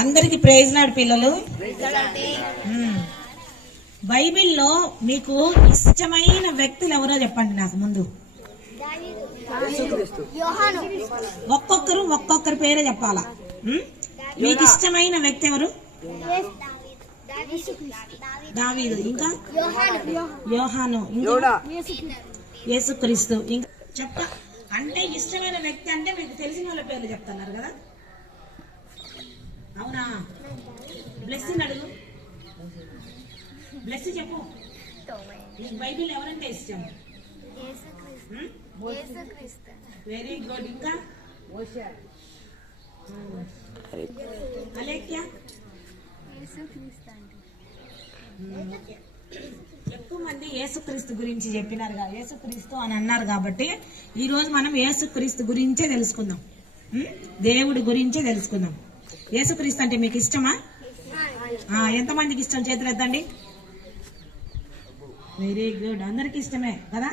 అందరికి ప్రైజ్ నాడు పిల్లలు. బైబిల్లో మీకు ఇష్టమైన వ్యక్తులు ఎవరో చెప్పండి నాకు ముందు. ఒక్కొక్కరు పేరే చెప్పాలా. మీకు ఇష్టమైన వ్యక్తి ఎవరు? దావీదు, ఇంకా యోహాను, ఇంకా యేసుక్రీస్తు. ఇంకా అంటే ఇష్టమైన వ్యక్తి అంటే మీకు తెలిసిన వాళ్ళ పేర్లు చెప్తున్నారు కదా, అవునా? బ్లెస్సింగ్ అడుగు. బ్లెస్ చెప్పు, నీకు బైబిల్ ఎవరంటే ఇష్టం? Very good. ఇంకా అలేఖ్య? ఎక్కువ మంది యేసుక్రీస్తు గురించి చెప్పినారు, యేసుక్రీస్తు అని అన్నారు కాబట్టి ఈ రోజు మనం యేసుక్రీస్తు గురించే తెలుసుకుందాం, దేవుడి గురించే తెలుసుకుందాం. యేసుక్రీస్తు అంటే మీకు ఇష్టమా? ఎంతమందికి ఇష్టం? చేతులు ఎత్తండి. వెరీ గుడ్, అందరికి ఇష్టమే కదా.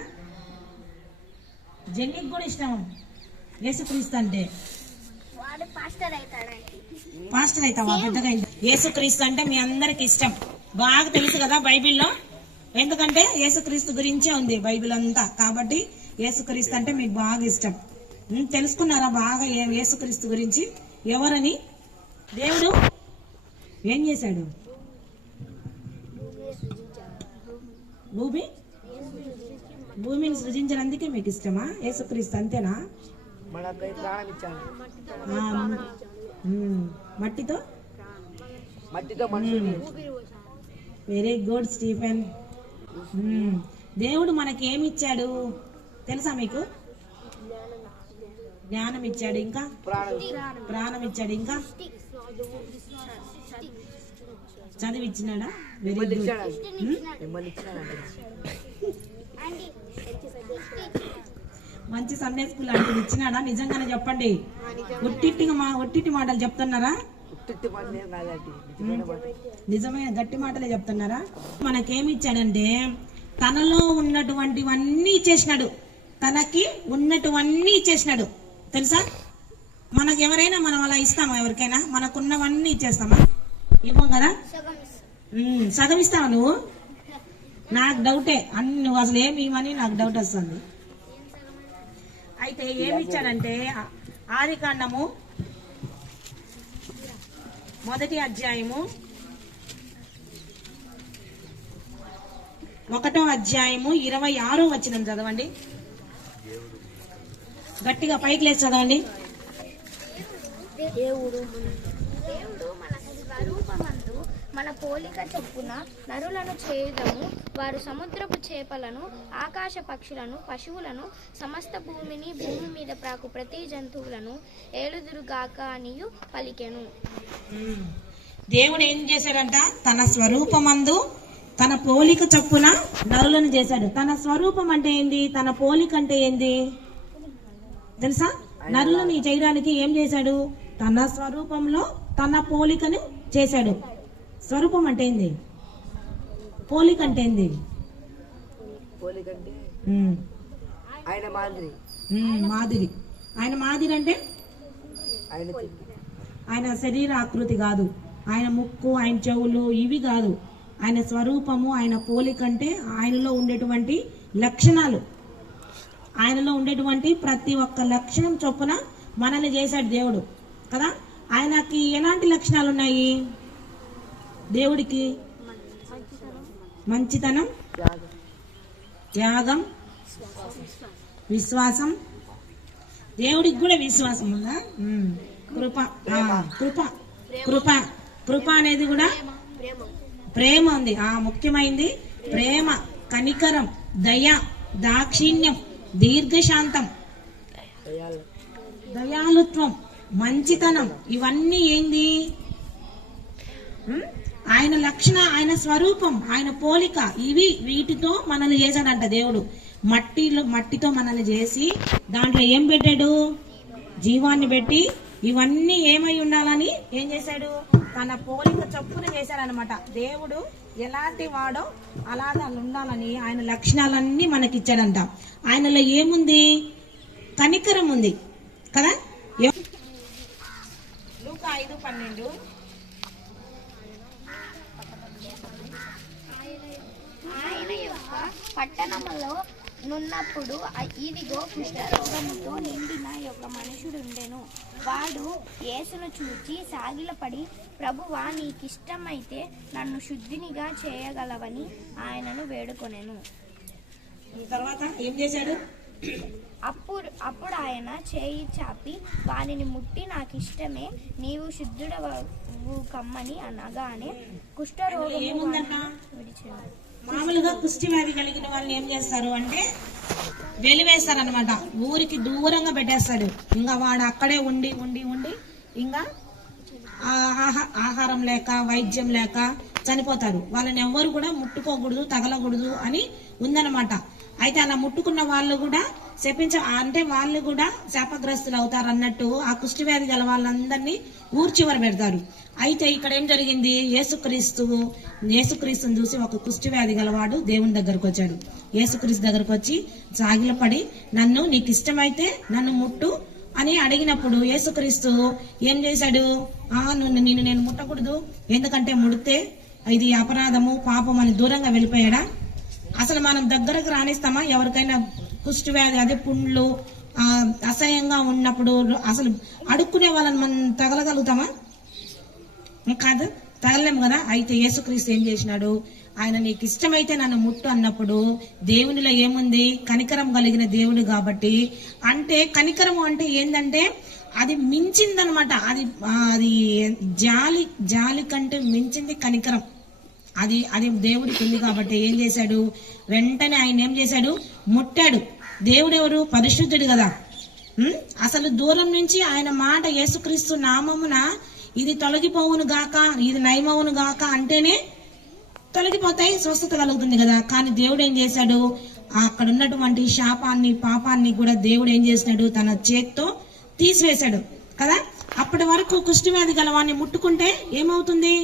జెన్నికి కూడా ఇష్టం యేసుక్రీస్తు అంటే. పాస్టర్ అవుతావా పెద్దగా? యేసుక్రీస్తు అంటే మీ అందరికి ఇష్టం, బాగా తెలుసు కదా బైబిల్లో. ఎందుకంటే యేసుక్రీస్తు గురించే ఉంది బైబిల్ అంతా, కాబట్టి యేసుక్రీస్తు అంటే మీకు బాగా ఇష్టం. తెలుసుకున్నారా బాగా యేసుక్రీస్తు గురించి? ఎవరని? దేవుడు ఏం చేశాడు? భూమిని సృజించినందుకే మీకు ఇష్టమా యేసుక్రీస్తు? అంతేనా? మట్టితో వెరీ గుడ్ స్టీఫెన్. దేవుడు మనకి ఏమి ఇచ్చాడు తెలుసా మీకు? జ్ఞానం ఇచ్చాడు, ఇంకా ప్రాణం ఇచ్చాడు, ఇంకా చదివి ఇచ్చినాడా? Very good. మంచి సండే స్కూల్ అంటే ఇచ్చినాడా? నిజంగానే చెప్పండి, ఒట్టిటి మాటలు చెప్తున్నారా? నిజమైన గట్టి మాటలే చెప్తున్నారా? మనకేమి ఇచ్చాడంటే తనలో ఉన్నటువంటివన్నీ ఇచ్చేసినాడు, తనకి ఉన్నటువన్నీ ఇచ్చేసినాడు. తెలుసా? మనకు ఎవరైనా మనం అలా ఇస్తామా? ఎవరికైనా మనకున్నవన్నీ ఇచ్చేస్తామా? ఇవ్వం కదా. సగం ఇస్తావా నువ్వు? నాకు డౌటే, నువ్వు అసలు ఏమి ఇవ్వని నాకు డౌట్ వస్తుంది. అయితే ఏమి ఇచ్చాడంటే ఆదికాండము 1వ అధ్యాయము 1వ అధ్యాయము 26వ వచనం చదవండి. గట్టిగా పైకి లేచి చదవండి. దేవుడు మన స్వరూపమందు మన పోలిక చొప్పున నరులను చేయుదము, వారు సముద్రపు చేపలను, ఆకాశ పక్షులను, పశువులను, సమస్త భూమిని, భూమి మీద ప్రాకు ప్రతి జంతువులను ఏలుదురుగాక అనియు పలికెను. దేవుడు ఏం చేశాడంట? తన స్వరూపమందు తన పోలిక చొప్పున నరులను చేశాడు. తన స్వరూపం అంటే ఏంది? తన పోలిక అంటే ఏంది తెలుసా? నరులని చేయడానికి ఏం చేశాడు? తన స్వరూపంలో తన పోలికను చేశాడు. స్వరూపం అంటే ఏంది? పోలిక అంటే ఏంది? మాదిరి. ఆయన మాదిరి అంటే ఆయన శరీర ఆకృతి కాదు, ఆయన ముక్కు, ఆయన చెవులు ఇవి కాదు. ఆయన స్వరూపము, ఆయన పోలిక అంటే ఆయనలో ఉండేటువంటి లక్షణాలు, ఆయనలో ఉండేటువంటి ప్రతి ఒక్క లక్షణం చొప్పున మనల్ని చేశాడు దేవుడు కదా. ఆయనకి ఎలాంటి లక్షణాలు ఉన్నాయి? దేవుడికి మంచితనం, త్యాగం, విశ్వాసం. దేవుడికి కూడా విశ్వాసం ఉందా? కృప. కృప కృప అనేది కూడా ప్రేమ ఉంది. ముఖ్యమైనది ప్రేమ, కనికరం, దయ, దాక్షిణ్యం, దీర్ఘశాంతం, దయాలుత్వం, మంచితనం. ఇవన్నీ ఏంది? ఆయన లక్షణ, ఆయన స్వరూపం, ఆయన పోలిక. వీటితో మనల్ని చేశాడంట దేవుడు. మట్టితో మనల్ని చేసి దాంట్లో ఏం పెట్టాడు? జీవాన్ని పెట్టి ఇవన్నీ ఏమై ఉండాలని ఏం చేశాడు? తన పోలిక చొప్పున చేశాడనమాట. దేవుడు ఎలాంటి వాడో అలాగే ఉండాలని ఆయన లక్షణాలన్నీ మనకిచ్చాడంట. ఆయనలో ఏముంది? కనికరం ఉంది కదా. లూకా 5:12 ఆయన యొక్క పట్టణములో నున్నప్పుడు ఇదిగో కుష్ఠరోగముతో నిండిన యొక్క మనుషుడుండెను. వాడు యేసును చూచి సాగిలపడి, ప్రభువా, నీకిష్టమైతే నన్ను శుద్ధినిగా చేయగలవని ఆయనను వేడుకొనెను. తర్వాత ఏం చేశాడు? అప్పుడు ఆయన చేయి చాపి వానిని ముట్టి, నాకిష్టమే, నీవు శుద్ధుడవు కమ్మని అనగానే కుష్ఠరోగం ఏముందట? విడిచెను. మామూలుగా కుష్టి వ్యాధి కలిగిన వాళ్ళని ఏం చేస్తారు అంటే వెలివేస్తారు అనమాట, ఊరికి దూరంగా పెట్టేస్తాడు. ఇంకా వాడు అక్కడే ఉండి ఉండి ఉండి ఇంకా ఆహారం లేక వైద్యం లేక చనిపోతారు. వాళ్ళని ఎవ్వరు కూడా ముట్టుకోకూడదు, తగలకూడదు అని ఉందన్నమాట. అయితే అలా ముట్టుకున్న వాళ్ళు కూడా అంటే వాళ్ళు కూడా శాపగ్రస్తులు అవుతారు అన్నట్టు ఆ కుష్టి వ్యాధి గల వాళ్ళందరినీ ఊరు చివరి పెడతారు. అయితే ఇక్కడ ఏం జరిగింది? యేసుక్రీస్తుని చూసి ఒక కుష్టి వ్యాధి గలవాడు దేవుని దగ్గరకు వచ్చాడు. యేసుక్రీస్తు దగ్గరకు వచ్చి సాగిలపడి, నీకు ఇష్టమైతే నన్ను ముట్టు అని అడిగినప్పుడు యేసుక్రీస్తు ఏం చేశాడు? నిన్ను నేను ముట్టకూడదు, ఎందుకంటే ముడితే ఇది అపరాధము, పాపం అని దూరంగా వెళ్ళిపోయాడా? అసలు మనం దగ్గరకు రానిస్తామా? ఎవరికైనా కుష్టి వ్యాధి, అదే పుండ్లు, అసహ్యంగా ఉన్నప్పుడు అసలు అడుక్కునే వాళ్ళని మనం తగలగలుగుతామా? కాదు, తగలేము కదా. అయితే యేసుక్రీస్తు ఏం చేసినాడు? ఆయన నీకు ఇష్టమైతే నన్ను ముట్టు అన్నప్పుడు దేవునిలో ఏముంది? కనికరం కలిగిన దేవుడు కాబట్టి. అంటే కనికరం అంటే ఏంటంటే అది మించిందనమాట. అది జాలి కంటే మించింది కనికరం. అది దేవుడికి ఉంది కాబట్టి ఏం చేశాడు? వెంటనే ఆయన ఏం చేశాడు? ముట్టాడు. దేవుడు ఎవరు? పరిశుద్ధుడు కదా. అసలు దూరం నుంచి ఆయన మాట, యేసుక్రీస్తు నామమున ఇది తొలగిపోవును గాక, ఇది నయమవును గాక అంటేనే తొలగిపోతాయి, స్వస్థత కలుగుతుంది కదా. కానీ దేవుడు ఏం చేశాడు? అక్కడ ఉన్నటువంటి శాపాన్ని, పాపాన్ని కూడా దేవుడు ఏం చేసినాడు? తన చేత్తో తీసివేశాడు కదా. అప్పటి వరకు కుష్ఠవ్యాధి గలవాన్ని ముట్టుకుంటే ఏమవుతుంది?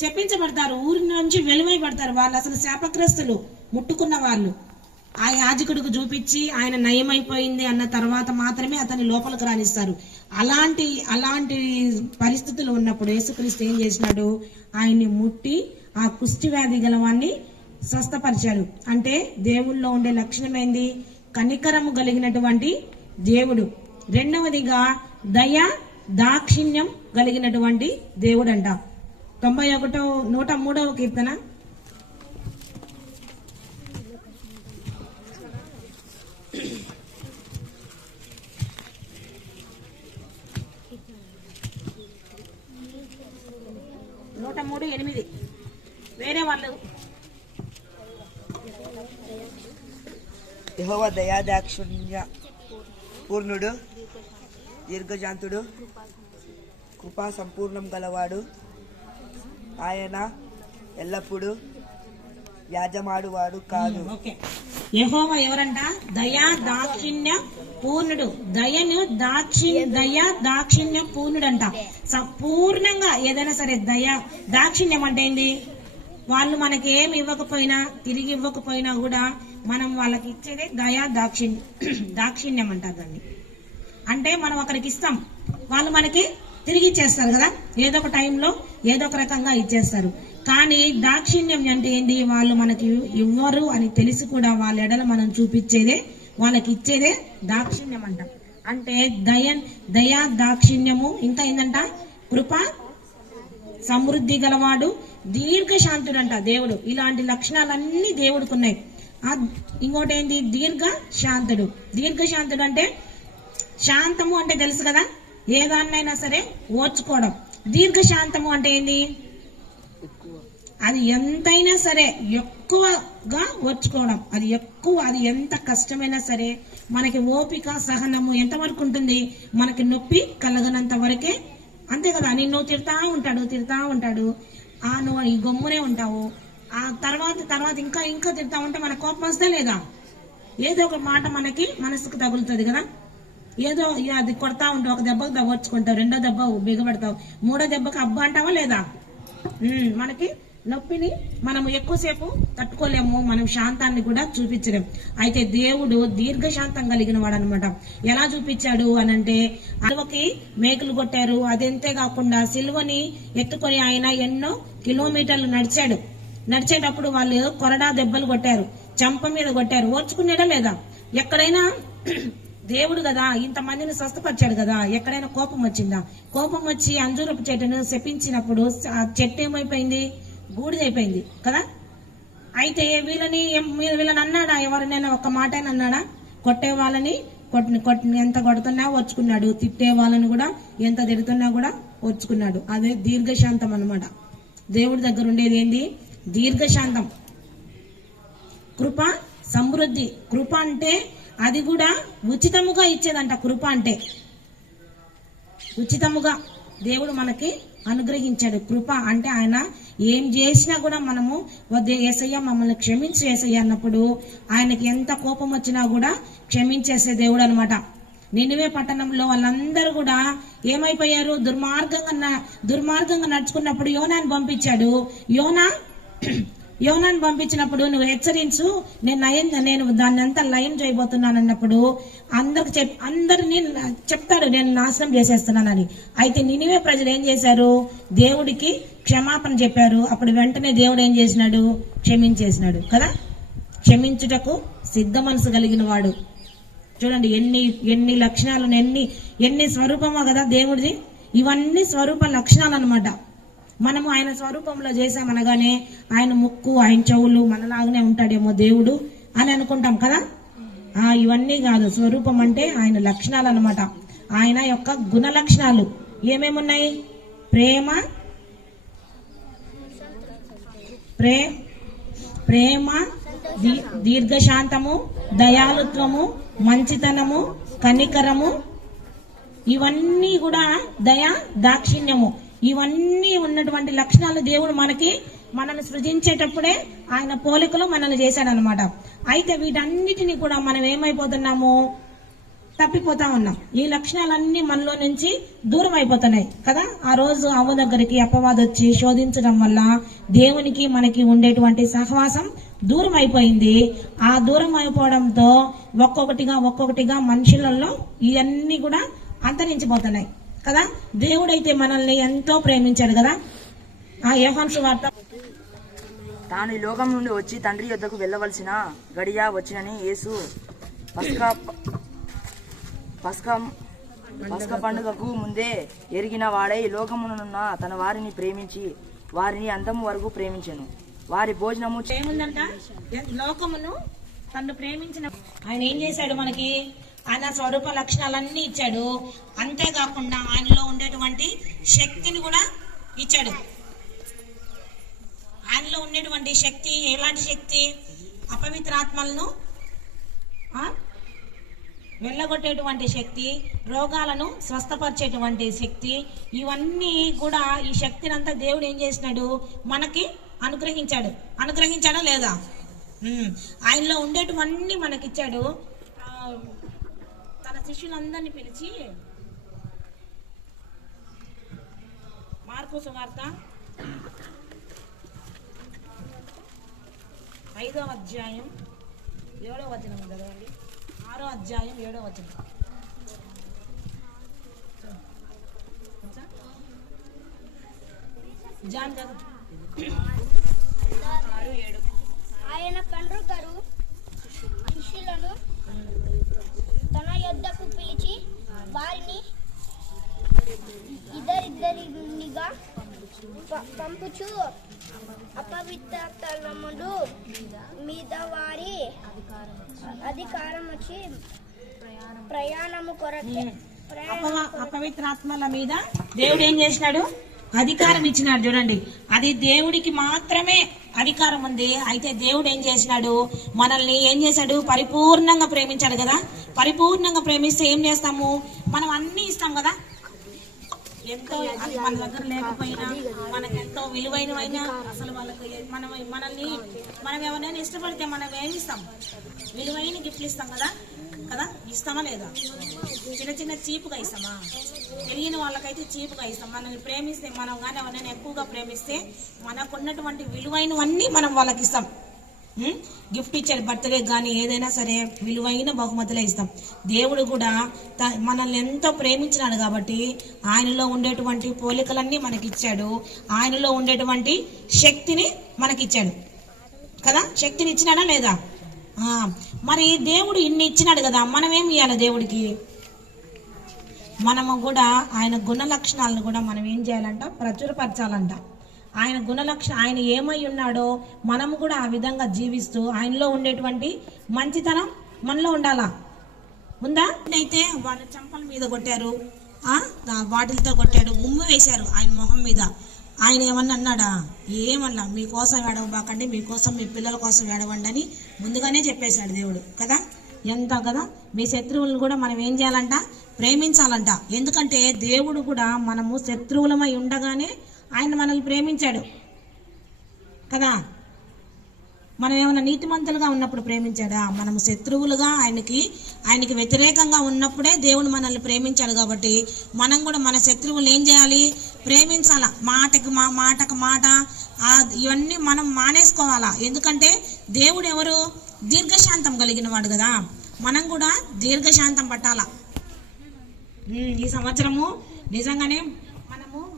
శపించబడతారు, ఊరి నుంచి వెలువైపడతారు. వాళ్ళు అసలు శాపగ్రస్తులు, ముట్టుకున్న వాళ్ళు. ఆ యాజకుడికి చూపించి ఆయన నయమైపోయింది అన్న తర్వాత మాత్రమే అతన్ని లోపలికి రానిస్తారు. అలాంటి పరిస్థితులు ఉన్నప్పుడు యేసుక్రీస్తు ఏం చేసినాడు? ఆయన్ని ముట్టి ఆ కుష్టి వ్యాధి గలవాన్ని స్వస్థపరిచాడు. అంటే దేవుల్లో ఉండే లక్షణం ఏంది? కనికరము కలిగినటువంటి దేవుడు. రెండవదిగా దయ, దాక్షిణ్యం కలిగినటువంటి దేవుడు అంట. 103వ కీర్తన 103:8. వేరే వాళ్ళు యెహోవా దయాదాక్షిణ్య పూర్ణుడు, దీర్ఘశాంతుడు, కృపా సంపూర్ణం గలవాడు. ఆయన ఎల్లప్పుడూ వ్యాజమాడువాడు కాదు. యెహోవా ఎవరంట? దయా దాక్షిణ్య పూర్ణుడు. దయా దాక్షిణ్య పూర్ణుడు అంట. సంపూర్ణంగా ఏదైనా సరే దయ, దాక్షిణ్యం అంటే ఏంది? వాళ్ళు మనకి ఏమి ఇవ్వకపోయినా, తిరిగి ఇవ్వకపోయినా కూడా మనం వాళ్ళకి ఇచ్చేదే దయా దాక్షిణ్యం అంటారు దాన్ని. అంటే మనం ఒకరికి ఇస్తాం, వాళ్ళు మనకి తిరిగి ఇచ్చేస్తారు కదా. ఏదో ఒక టైంలో ఏదో ఒక రకంగా ఇచ్చేస్తారు. కానీ దాక్షిణ్యం అంటే ఏంటి? వాళ్ళు మనకి ఇవ్వరు అని తెలిసి కూడా వాళ్ళ ఎడల మనం చూపించేదే, వాళ్ళకి ఇచ్చేదే దాక్షిణ్యం అంట. అంటే దయా దాక్షిణ్యము. ఇంకా ఏంటంట? కృప, సమృద్ధి గలవాడు, దీర్ఘశాంతుడు అంట దేవుడు. ఇలాంటి లక్షణాలన్నీ దేవుడికి ఉన్నాయి. ఇంకోటి ఏంటి? దీర్ఘశాంతుడు. దీర్ఘశాంతుడు అంటే శాంతము అంటే తెలుసు కదా, ఏదాన్నైనా సరే ఓర్చుకోవడం. దీర్ఘశాంతము అంటే ఏంది? అది ఎంతైనా సరే ఎక్కువగా ఓర్చుకోవడం. అది ఎంత కష్టమైనా సరే మనకి ఓపిక, సహనము ఎంతవరకు ఉంటుంది? మనకి నొప్పి కలగనంత వరకే, అంతే కదా. నిన్ను తిడతా ఉంటాడు, నువ్వు ఈ గమ్మునే ఉంటావు. ఆ తర్వాత ఇంకా తిడతా ఉంటే మన కోపం వస్తే లేదా? ఏదో ఒక మాట మనకి మనసుకు తగులుతుంది కదా. ఏదో అది కొడతా ఉంటావు, ఒక దెబ్బకు దవ్వొచ్చుకుంటావు, రెండో దెబ్బ బిగబడతావు, మూడో దెబ్బకి అబ్బా అంటావా లేదా? మనకి నొప్పిని మనము ఎక్కువసేపు తట్టుకోలేము, మనం శాంతాన్ని కూడా చూపించలేము. అయితే దేవుడు దీర్ఘశాంతం కలిగిన వాడు అనమాట. ఎలా చూపించాడు అనంటే, అడవకి మేకులు కొట్టారు, అదంతే కాకుండా సిలువని ఎత్తుకొని ఆయన ఎన్నో కిలోమీటర్లు నడిచేటప్పుడు వాళ్ళు కొరడా దెబ్బలు కొట్టారు, చంప మీద కొట్టారు, ఓర్చుకునేదా లేదా? ఎక్కడైనా దేవుడు కదా ఇంతమందిని స్వస్థపరిచాడు కదా, ఎక్కడైనా కోపం వచ్చిందా? కోపం వచ్చి అంజూరపు చెట్టును శపించినప్పుడు ఆ చెట్టు ఏమైపోయింది? బూడిదైపోయింది కదా. అయితే వీళ్ళని అన్నాడా? ఎవరినైనా ఒక్క మాట అన్నాడా? కొట్టే వాళ్ళని ఎంత కొడుతున్నా ఓర్చుకున్నాడు, తిట్టే వాళ్ళని కూడా ఎంత తిడుతున్నా కూడా ఓర్చుకున్నాడు. అదే దీర్ఘశాంతం అన్నమాట. దేవుడి దగ్గర ఉండేది ఏంది? దీర్ఘశాంతం. కృప సమృద్ధి. కృప అంటే అది కూడా ఉచితముగా ఇచ్చేదంట. కృప అంటే ఉచితముగా దేవుడు మనకి అనుగ్రహించాడు. కృప అంటే ఆయన ఏం చేసినా కూడా మనము యేసయ్య మమ్మల్ని క్షమించి యేసయ్య అన్నప్పుడు ఆయనకి ఎంత కోపం వచ్చినా కూడా క్షమించేసే దేవుడు అనమాట. నినివే పట్టణంలో వాళ్ళందరూ కూడా ఏమైపోయారు? దుర్మార్గంగా నడుచుకున్నప్పుడు యోనాని పంపించాడు. యోనాను పంపించినప్పుడు నువ్వు హెచ్చరించు, నేను దాన్ని అంతా లయం చేయబోతున్నాను అన్నప్పుడు అందరినీ చెప్తాడు నేను నాశనం చేసేస్తున్నానని. అయితే నినివే ప్రజలు ఏం చేశారు? దేవుడికి క్షమాపణ చెప్పారు. అప్పుడు వెంటనే దేవుడు ఏం చేసినాడు? క్షమించేసినాడు కదా. క్షమించుటకు సిద్ధ మనసు కలిగిన వాడు. చూడండి ఎన్ని లక్షణాలు, ఎన్ని స్వరూపమో కదా దేవుడిది. ఇవన్నీ స్వరూప లక్షణాలు అనమాట. మనము ఆయన స్వరూపంలో చేశామనగానే ఆయన ముక్కు, ఆయన చెవులు మనలాగానే ఉంటాడేమో దేవుడు అని అనుకుంటాం కదా. ఇవన్నీ కాదు. స్వరూపం అంటే ఆయన లక్షణాలు అనమాట. ఆయన యొక్క గుణ లక్షణాలు ఏమేమున్నాయి? ప్రేమ, దీర్ఘశాంతము, దయాళుత్వము, మంచితనము, కనికరము, ఇవన్నీ కూడా దాక్షిణ్యము, ఇవన్నీ ఉన్నటువంటి లక్షణాలు దేవుడు మనల్ని సృజించేటప్పుడే ఆయన పోలికలో మనల్ని చేశాడనమాట. అయితే వీటన్నిటిని కూడా మనం ఏమైపోతున్నాము? తప్పిపోతా ఉన్నాం. ఈ లక్షణాలన్నీ మనలో నుంచి దూరం అయిపోతున్నాయి కదా. ఆ రోజు అవ్వ దగ్గరికి అపవాది వచ్చి శోధించడం వల్ల దేవునికి మనకి ఉండేటువంటి సహవాసం దూరం అయిపోయింది. ఆ దూరం అయిపోవడంతో ఒక్కొక్కటిగా మనుషులలో ఇవన్నీ కూడా అంతరించిపోతున్నాయి కదా. దేవుడైతే మనల్ని ఎంతో ప్రేమించాడు కదా. ఆ యోహాను సువార్త, తాను ఈ లోకం నుండి వచ్చి తండ్రి యొద్దకు వెళ్ళవలసిన గడియ వచ్చినని యేసు పస్కా పండుగకు ముందే ఎరిగిన వాడై లోకమునున్న తన వారిని ప్రేమించి వారిని అంతము వరకు ప్రేమించెను. వారి భోజనము ఏముందంట? లోకమును తను ప్రేమించిన ఆయన ఏం చేశాడు? మనకి ఆయన స్వరూప లక్షణాలన్నీ ఇచ్చాడు. అంతేకాకుండా ఆయనలో ఉండేటువంటి శక్తిని కూడా ఇచ్చాడు. ఆయనలో ఉండేటువంటి శక్తి ఎలాంటి శక్తి? అపవిత్రాత్మలను వెళ్ళగొట్టేటువంటి శక్తి, రోగాలను స్వస్థపరిచేటువంటి శక్తి, ఇవన్నీ కూడా ఈ శక్తిని అంతా దేవుడు ఏం చేసినాడు? మనకి అనుగ్రహించాడా లేదా? ఆయనలో ఉండేటివన్నీ మనకిచ్చాడు. తన శిష్యులందరినీ పిలిచి మార్కు సువార్త 5వ అధ్యాయం 7వ వచనం చదవండి. 6వ అధ్యాయం 7వ వచనం. ఆయన కండ్రుగరు శిష్యులను తన యొద్దకు పిలిచి వారిని ఇద్దరిద్దరిగా పంపుచు అపవిత్రాత్మల మీద వారి అధికారం వచ్చి ప్రయాణము కొరకే అపవిత్రాత్మల మీద దేవుడు ఏం చేసినాడు? అధికారం ఇచ్చినాడు. చూడండి, అది దేవుడికి మాత్రమే అధికారం ఉంది. అయితే దేవుడు ఏం చేసినాడు? మనల్ని ఏం చేశాడు? పరిపూర్ణంగా ప్రేమించాడు కదా. పరిపూర్ణంగా ప్రేమిస్తే ఏం చేస్తాము? మనం అన్ని ఇస్తాం కదా. ఎంతో అది మన దగ్గర లేకపోయినా మనకెంతో విలువైనవైనా అసలు వాళ్ళకి మనం ఎవరైనా ఇష్టపడితే మనం ఏమి ఇస్తాం? విలువైన గిఫ్ట్లు ఇస్తాం కదా. కదా, ఇస్తామా లేదా? చిన్న చిన్న చీపుగా ఇస్తామా? తెలియని వాళ్ళకైతే చీపుగా ఇస్తాం. మనల్ని ప్రేమిస్తే, మనం కానీ ఎవరైనా ఎక్కువగా ప్రేమిస్తే మనకున్నటువంటి విలువైనవన్నీ మనం వాళ్ళకి ఇస్తాం. గిఫ్ట్ ఇచ్చాడు, బర్త్డే కానీ ఏదైనా సరే విలువైన బహుమతులే ఇస్తాం. దేవుడు కూడా మనల్ని ఎంతో ప్రేమించినాడు కాబట్టి ఆయనలో ఉండేటువంటి పోలికలన్నీ మనకిచ్చాడు. ఆయనలో ఉండేటువంటి శక్తిని మనకిచ్చాడు కదా. శక్తిని ఇచ్చినాడా లేదా? మరి దేవుడు ఇన్ని ఇచ్చినాడు కదా, మనం ఏమి ఇవ్వాలి దేవుడికి? మనము కూడా ఆయన గుణ లక్షణాలను కూడా మనం ఏం చేయాలంట? ప్రచురపరచాలంట. ఆయన ఏమై ఉన్నాడో మనము కూడా ఆ విధంగా జీవిస్తూ ఆయనలో ఉండేటువంటి మంచితనం మనలో ఉండాలా? ఉందా? అయితే వాళ్ళ చంపల మీద కొట్టారు, వాటిలతో కొట్టాడు, ఉమ్ము వేశారు ఆయన మొహం మీద. ఆయన ఏమన్నా అన్నాడా? ఏమన్నా, మీకోసం ఏడవబాకండి, మీకోసం మీ పిల్లల కోసం ఏడవండి అని ముందుగానే చెప్పేశాడు దేవుడు కదా. ఎంత కదా, మీ శత్రువులను కూడా మనం ఏం చేయాలంట? ప్రేమించాలంట. ఎందుకంటే దేవుడు కూడా మనము శత్రువులమై ఉండగానే ఆయన మనల్ని ప్రేమించాడు కదా. మనం ఏమైనా నీతిమంతులుగా ఉన్నప్పుడు ప్రేమించాడా? మనము శత్రువులుగా ఆయనకి వ్యతిరేకంగా ఉన్నప్పుడే దేవుడు మనల్ని ప్రేమించాడు. కాబట్టి మనం కూడా మన శత్రువులు ఏం చేయాలి? ప్రేమించాలా. మాటకు మాట ఇవన్నీ మనం మానేసుకోవాలా. ఎందుకంటే దేవుడు ఎవరు? దీర్ఘశాంతం కలిగిన వాడు కదా. మనం కూడా దీర్ఘశాంతం పట్టాలా. ఈ సంవత్సరము నిజంగానే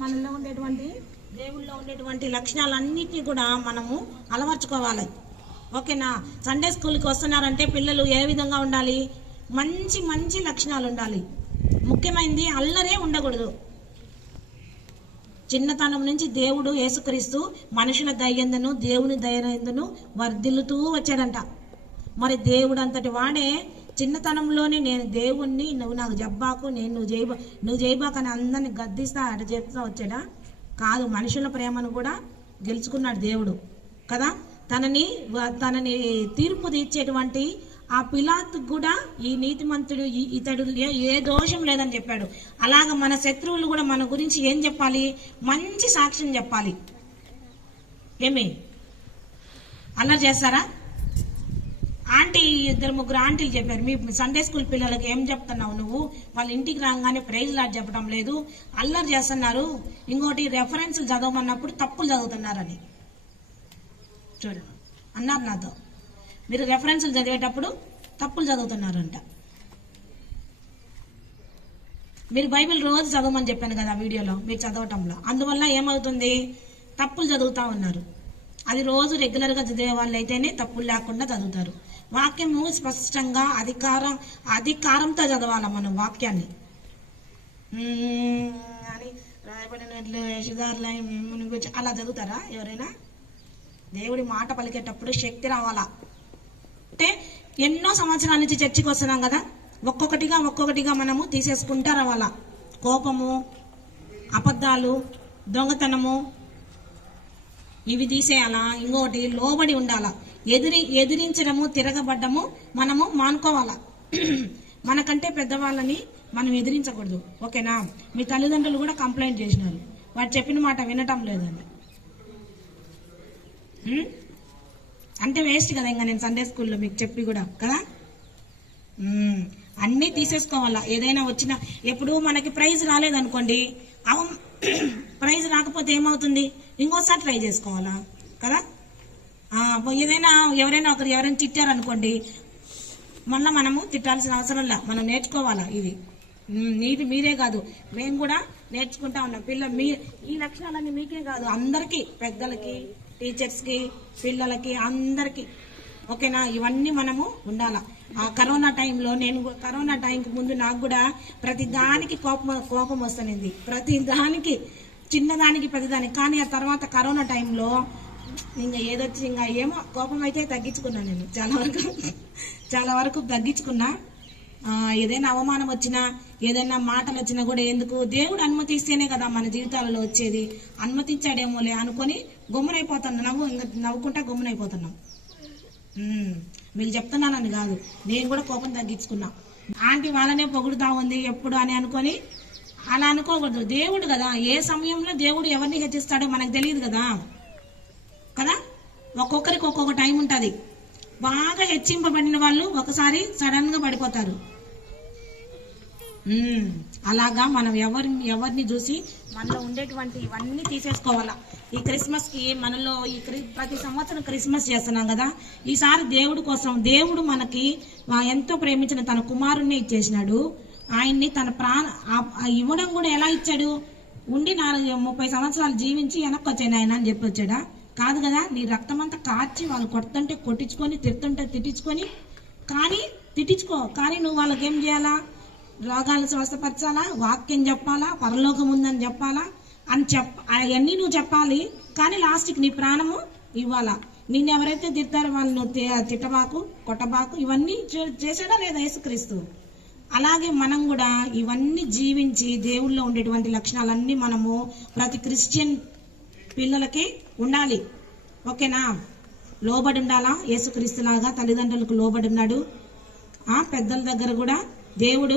మనలో ఉండేటువంటి దేవుళ్ళలో ఉండేటువంటి లక్షణాలన్నిటినీ కూడా మనము అలవర్చుకోవాలి. ఓకేనా? సండే స్కూల్కి వస్తున్నారంటే పిల్లలు ఏ విధంగా ఉండాలి? మంచి మంచి లక్షణాలు ఉండాలి. ముఖ్యమైనది అల్లరే ఉండకూడదు. చిన్నతనం నుంచి దేవుడు యేసుక్రీస్తు మనుషుల దయ్యందును దేవుని దయ్యందును వర్ధిల్లుతూ వచ్చాడంట. మరి దేవుడు అంతటి వాడే చిన్నతనంలోనే నేను దేవుణ్ణి, నువ్వు నాకు జబ్బాకు, నువ్వు చేయబాకు అని అందరిని గద్దిస్తా అటు చెప్తా వచ్చాడా? కాదు, మనుషుల ప్రేమను కూడా గెలుచుకున్నాడు దేవుడు కదా. తనని తీర్పు తీర్చేటువంటి ఆ పిలాతు కూడా ఈ నీతిమంతుడు ఇతడు ఏ దోషం లేదని చెప్పాడు. అలాగ మన శత్రువులు కూడా మన గురించి ఏం చెప్పాలి? మంచి సాక్ష్యం చెప్పాలి. ఏమి అల్లరి చేస్తారా? ఇద్దరు ముగ్గురు ఆంటీలు చెప్పారు, మీ సండే స్కూల్ పిల్లలకి ఏం చెప్తున్నావు నువ్వు? వాళ్ళ ఇంటికి రాగానే ప్రైజ్ లాట్ చెప్పడం లేదు, అల్లరి చేస్తున్నారు, ఇంకోటి రెఫరెన్స్లు చదవమన్నప్పుడు తప్పులు చదువుతున్నారని చూడు అన్నారు నాతో. మీరు రెఫరెన్స్లు చదివేటప్పుడు తప్పులు చదువుతున్నారంట. మీరు బైబిల్ రోజు చదవమని చెప్పాను కదా వీడియోలో, మీరు చదవటంలో. అందువల్ల ఏమవుతుంది? తప్పులు చదువుతా ఉన్నారు. అది రోజు రెగ్యులర్గా చదివే వాళ్ళు అయితేనే తప్పులు లేకుండా చదువుతారు. వాక్యము స్పష్టంగా అధికారంతో చదవాలి మనం వాక్యాన్ని. అని రాయబడినట్లు అలా చదువుతారా ఎవరైనా? దేవుడి మాట పలికేటప్పుడు శక్తి రావాలా. అంటే ఎన్నో సంవత్సరాల నుంచి చర్చికి వస్తున్నాం కదా, ఒక్కొక్కటిగా మనము తీసేసుకుంటా రావాలా. కోపము, అబద్ధాలు, దొంగతనము ఇవి తీసేయాలా. ఇంకోటి లోబడి ఉండాలా. ఎదిరించడము, తిరగబడ్డము మనము మానుకోవాలా. మనకంటే పెద్దవాళ్ళని మనం ఎదిరించకూడదు. ఓకేనా? మీ తల్లిదండ్రులు కూడా కంప్లైంట్ చేసినారు, వాడు చెప్పిన మాట వినటం లేదని. అంటే వేస్ట్ కదా ఇంకా నేను సండే స్కూల్లో మీకు చెప్పి కూడా కదా. అన్నీ తీసేసుకోవాలా. ఏదైనా వచ్చినా, ఎప్పుడు మనకి ప్రైజ్ రాలేదనుకోండి, ప్రైజ్ రాకపోతే ఏమవుతుంది? ఇంకోసారి ట్రై చేసుకోవాలా కదా. ఎవరైనా తిట్టారనుకోండి, మళ్ళీ మనము తిట్టాల్సిన అవసరంలా, మనం నేర్చుకోవాలా. ఇది మీరే కాదు, మేము కూడా నేర్చుకుంటా ఉన్నాం. ఈ లక్షణాలన్నీ మీకే కాదు, అందరికీ, పెద్దలకి, టీచర్స్కి, పిల్లలకి, అందరికీ. ఓకేనా? ఇవన్నీ మనము ఉండాలా. ఆ కరోనా టైంలో కరోనా టైంకి ముందు నాకు కూడా ప్రతి దానికి కోపం వస్తుంది. ప్రతి దానికి, చిన్నదానికి పెద్దదానికి. కానీ ఆ తర్వాత కరోనా టైంలో ఇంకా ఏదొచ్చి ఇంకా ఏమో కోపం అయితే తగ్గించుకున్నా. నేను చాలా వరకు తగ్గించుకున్నా. ఏదైనా అవమానం వచ్చినా, ఏదైనా మాటలు వచ్చినా కూడా ఎందుకు, దేవుడు అనుమతిస్తేనే కదా మన జీవితాలలో వచ్చేది. అనుమతించాడేమోలే అనుకొని గమ్మునైపోతున్నాం. నవ్వుకుంటా గమ్మునైపోతున్నాం. మీకు చెప్తున్నానని కాదు, నేను కూడా కోపం తగ్గించుకున్నా. ఆంటీ వాళ్ళనే పొగుడుతా ఉంది ఎప్పుడు అని అనుకొని అలా అనుకోకూడదు. దేవుడు కదా, ఏ సమయంలో దేవుడు ఎవరిని హెచ్చిస్తాడో మనకు తెలియదు కదా. ఒక్కొక్కరికి ఒక్కొక్క టైం ఉంటుంది. బాగా హెచ్చింపబడిన వాళ్ళు ఒకసారి సడన్ గా పడిపోతారు. అలాగా మనం ఎవరిని చూసి మనలో ఉండేటువంటి ఇవన్నీ తీసేసుకోవాలా. ఈ క్రిస్మస్ కి మనలో ప్రతి సంవత్సరం క్రిస్మస్ చేస్తున్నాం కదా, ఈసారి దేవుడి కోసం దేవుడు మనకి ఎంతో ప్రేమించిన తన కుమారుణ్ణి ఇచ్చేసినాడు. ఆయన్ని తన ఇవ్వడం కూడా ఎలా ఇచ్చాడు? ఉండి 30 సంవత్సరాలు జీవించి వెనక్కి వచ్చాను ఆయన అని చెప్పి వచ్చాడా? కాదు కదా. నీ రక్తం అంతా కార్చి వాళ్ళు కొడుతుంటే కొట్టించుకొని, తిడుతుంటే తిట్టించుకొని, కానీ నువ్వు వాళ్ళకి ఏం చేయాలా? రోగాలు స్వస్థపరచాలా, వాక్యం చెప్పాలా, పరలోకం ఉందని చెప్పాలా అని అవన్నీ నువ్వు చెప్పాలి. కానీ లాస్ట్కి నీ ప్రాణము ఇవ్వాలా. నిన్ను ఎవరైతే తిడతారో వాళ్ళు నువ్వు తిట్టబాకు, కొట్టబాకు. ఇవన్నీ చేశాడా లేదా యేసుక్రీస్తు? అలాగే మనం కూడా ఇవన్నీ జీవించి దేవుళ్ళో ఉండేటువంటి లక్షణాలన్నీ మనము ప్రతి క్రిస్టియన్ పిల్లలకి ఉండాలి. ఓకేనా? లోబడి ఉండాలా. యేసుక్రీస్తులాగా తల్లిదండ్రులకు లోబడి ఉన్నాడు. పెద్దల దగ్గర కూడా దేవుడు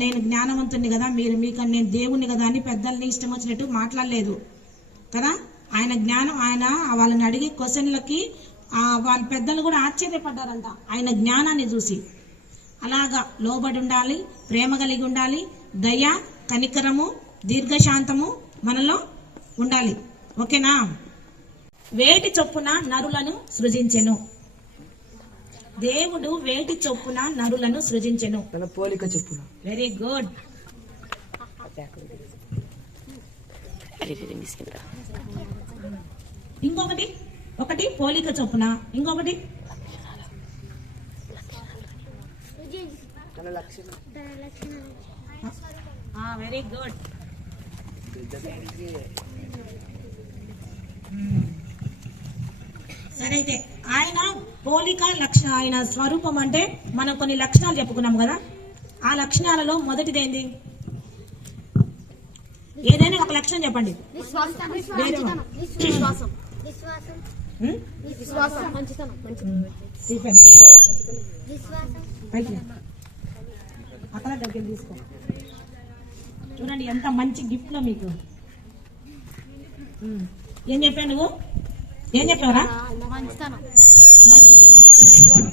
నేను జ్ఞానవంతుని కదా, మీకన్నా నేను దేవుణ్ణి కదా అని పెద్దల్ని ఇష్టం వచ్చినట్టు మాట్లాడలేదు కదా. ఆయన జ్ఞానం, ఆయన వాళ్ళని అడిగే క్వశ్చన్లకి వాళ్ళ పెద్దలు కూడా ఆశ్చర్యపడ్డారంట ఆయన జ్ఞానాన్ని చూసి. అలాగా లోబడి ఉండాలి, ప్రేమ కలిగి ఉండాలి, దయ, కనికరము, దీర్ఘశాంతము మనలో ఉండాలి. ఓకేనా? వేటి చొప్పున నరులను సృజించెను. దేవుడు వేటి చొప్పున నరులను సృజించెను. తన పోలిక చొప్పున. Very good. ఒకటి పోలిక చొప్పున, ఇంకొకటి వెరీ గుడ్. సరే, అయితే ఆయన పోలిక ఆయన స్వరూపం అంటే మనం కొన్ని లక్షణాలు చెప్పుకున్నాం కదా. ఆ లక్షణాలలో మొదటిదేంది? ఏదైనా ఒక లక్షణం చెప్పండి. అక్కడ దగ్గర తీసుకో. చూడండి ఎంత మంచి గిఫ్ట్ లో మీకు. ఏం చెప్పావు నువ్వు? ఏం చెప్పావరా?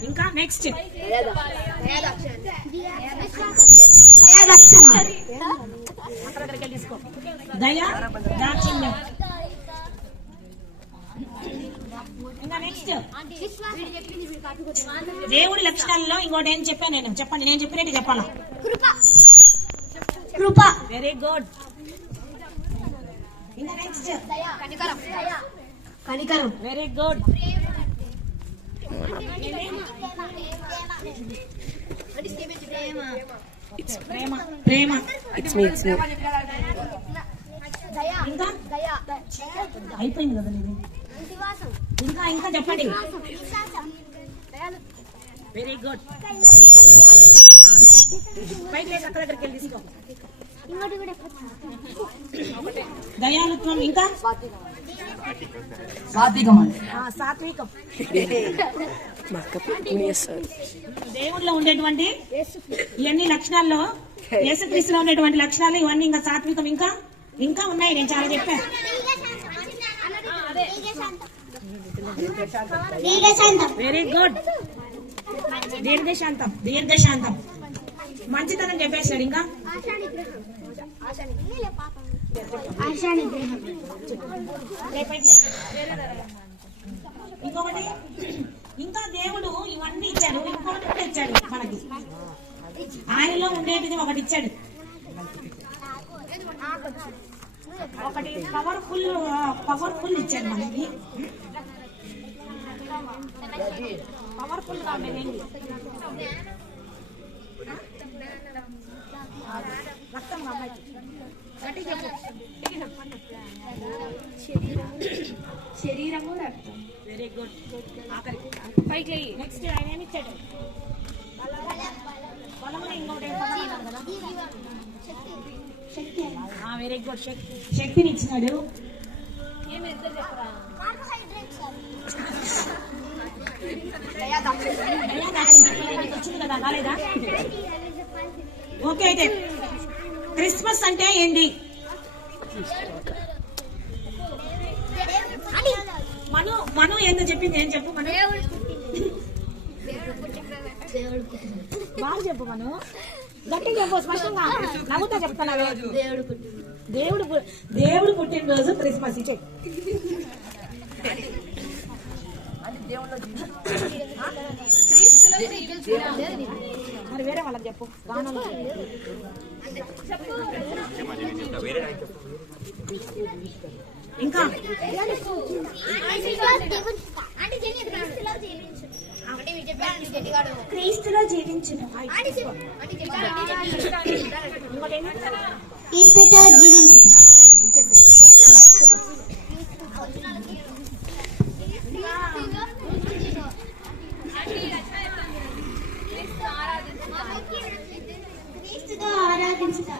ఇంకా నెక్స్ట్ తీసుకో. దయ, దాక్షిణ్యం. ఇంకా నెక్స్ట్ దేవుడి లక్షణాలలో ఇంకోటి ఏం చెప్పాను నేను? చెప్పండి, నేను చెప్పినట్టు చెప్పాలా? కృప. Very good. ఇంకా నెక్స్ట్ కనికరం. Very good. ప్రేమ. ప్రేమ. ఇంకా అయిపోయింది కదా నీది. ఇంకా చెప్పండి. Very good. పైకి లేక అక్కడ దగ్గరికి వెళ్ళి తీసుకో. దయాలుత్వం. ఇంకా సాత్వికం. దేవుడిలో ఉండేటువంటి ఇవన్నీ లక్షణాల్లో, యేసుక్రీస్తులో ఉండేటువంటి లక్షణాలు ఇవన్నీ. ఇంకా సాత్వికం. ఇంకా ఉన్నాయి, నేను చాలా చెప్పాను. Very good. దీర్ఘశాంతం. మంచితనం చెప్పేశాడు. ఇంకా ఇంకొకటి. ఇంకా దేవుడు ఇవన్నీ ఇచ్చాడు, ఇంకొకటి కూడా ఇచ్చాడు మనకి. ఆయనలో ఉండేటిది ఒకటి ఇచ్చాడు. ఒకటి పవర్ఫుల్ ఇచ్చాడు మనకి. పవర్ఫుల్ రక్తం శరీరము రక్తం. Very good. పైకి నెక్స్ట్ ఆయన ఏమి ఇచ్చాడు? బలమున ఇంకోటి కదా. Very good. శక్తిని ఇచ్చినాడు. ఏమి ఇద్దరు చెప్పరా? వచ్చింది కదా, కాలేదా? ఓకే, అయితే క్రిస్మస్ అంటే ఏంటి? మను ఏందో చెప్పింది. ఏం చెప్పు మను? బాగా చెప్పు మనం గట్టి చెప్పు స్పష్టంగా నవ్వుతా చెప్తాను దేవుడు పుట్టినరోజు క్రిస్మస్ ఇచ్చే మరి వేరే వాళ్ళకి చెప్పు ఇంకా క్రీస్తులో జీవించుట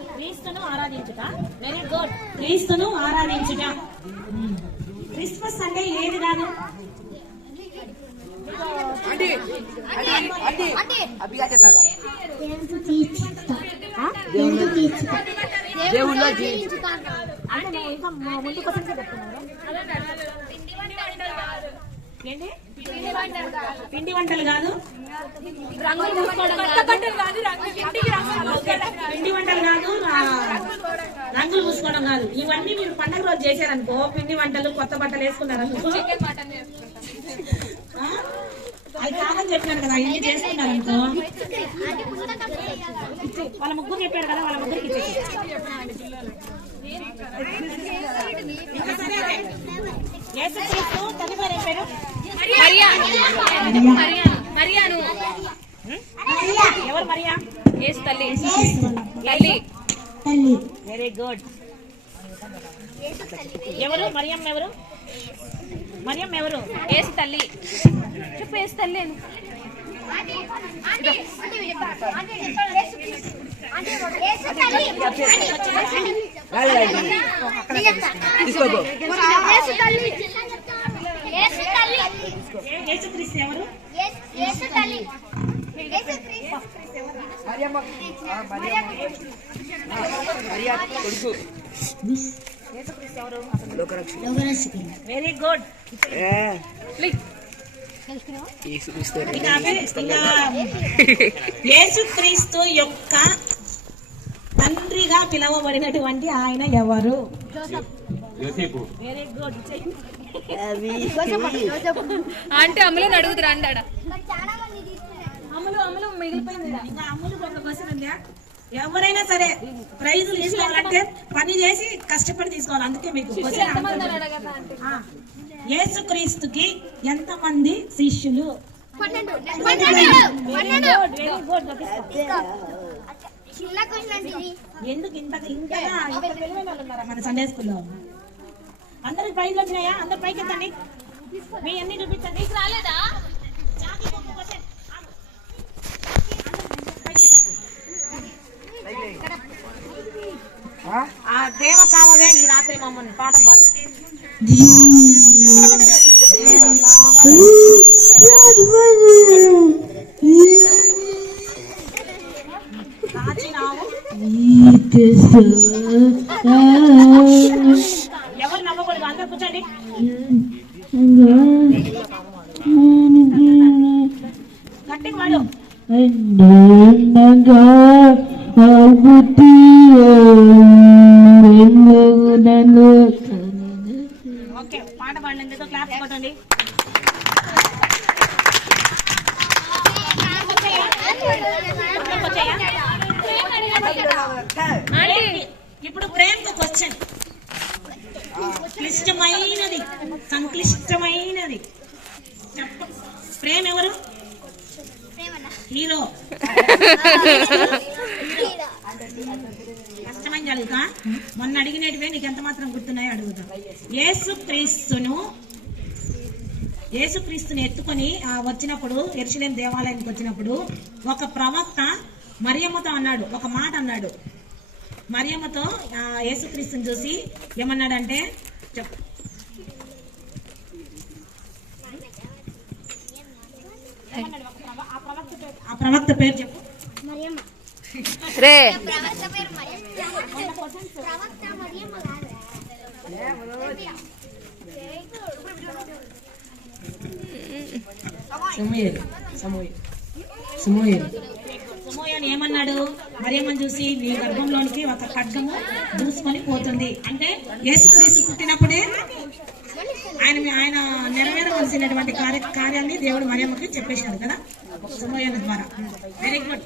క్రీస్తును ఆరాధించుట వెరీ గుడ్ క్రీస్తును ఆరాధించుట క్రిస్మస్ అంటే ఏది కాదు దేవుళ్ళో జీవించుట అంటే ఇంకా ముందు క్వశ్చన్ చెప్తున్నాను ఏంటి పిండి వంటలు కాదు పిండి వంటలు కాదు రంగులు పూసుకోవడం కాదు ఇవన్నీ మీరు పండగ రోజు చేశారనుకో పిండి వంటలు కొత్త బట్టలు వేసుకున్నారనుకో అది కాదని చెప్పాను కదా ఇన్ని చేసుకున్నారనుకో వాళ్ళ ముగ్గురు చెప్పారు కదా వాళ్ళ ముగ్గురికి యేసుక్రీస్తు తల్లి పేరు ఏం పేరు ఎవరు మరియా యేసు తల్లి వెరీ గుడ్ ఎవరు మరియమ్మ ఎవరు మరియమ్మ ఎవరు యేసు తల్లి చెప్పు యేసు తల్లి యేసుక్రీస్తు ఎవరు వెరీ గుడ్ యేసుక్రీస్తు యొక్క తండ్రిగా పిలువబడినటువంటి ఆయన ఎవరు వెరీ గుడ్ అంటే అమ్ములను అడుగుతురా అంటాడా అమ్ములు మిగిలిపోయింది ఇంకా అమ్ములు ఒక క్వశ్చన్ ఉందా ఎవరైనా సరే ప్రైజులు తీసుకోవాలంటే పని చేసి కష్టపడి తీసుకోవాలి అందుకే మీకు యేసుక్రీస్తుకి ఎంతమంది శిష్యులు ఎందుకు ఇంతగా తెలివైన వాళ్ళు ఉన్నారా మన సండే స్కూల్లో అందరికి ప్రైజ్లు వచ్చినాయా అందరు పైకి ఎత్తండి మీ అన్ని చూపించండి రాలేదా ఆ దేవ కావవే ఈ రాత్రి మమ్మల్ని పాటలు పాడు ఎవరు నమ్మకూడదు అందరు కూర్చోండి గట్టిగా వాడు ఓకే పాట పాడినందుకు క్లాప్ కొట్టండి ఇప్పుడు ప్రేమకు క్వశ్చన్ క్లిష్టమైనది సంక్లిష్టమైనది చెప్ప ప్రేమ ఎవరు హీరో కష్టమైన అడుగుతా మొన్న అడిగినట్టువే నీకు ఎంత మాత్రం గుర్తున్నాయో అడుగుతా యేసుక్రీస్తుని ఎత్తుకొని వచ్చినప్పుడు యెరూషలేము దేవాలయానికి వచ్చినప్పుడు ఒక ప్రవక్త మరియమ్మతో అన్నాడు ఒక మాట అన్నాడు మరియమ్మతో యేసుక్రీస్తుని చూసి ఏమన్నాడంటే చెప్పు ఆ ప్రవక్త పేరు చెప్పు రే సమూయేలు సుమోయను ఏమన్నాడు? మరియమ్మని చూసి నీ గర్భంలోనికి ఒక ఖడ్గము దూసుకొని పోతుంది అంటే యేసుక్రీస్తు పుట్టినప్పుడే ఆయన నెరవేరవలసినటువంటి కార్యాన్ని దేవుడు మరియమ్మకి చెప్పేశాడు కదా సుమోయన ద్వారా. Very good.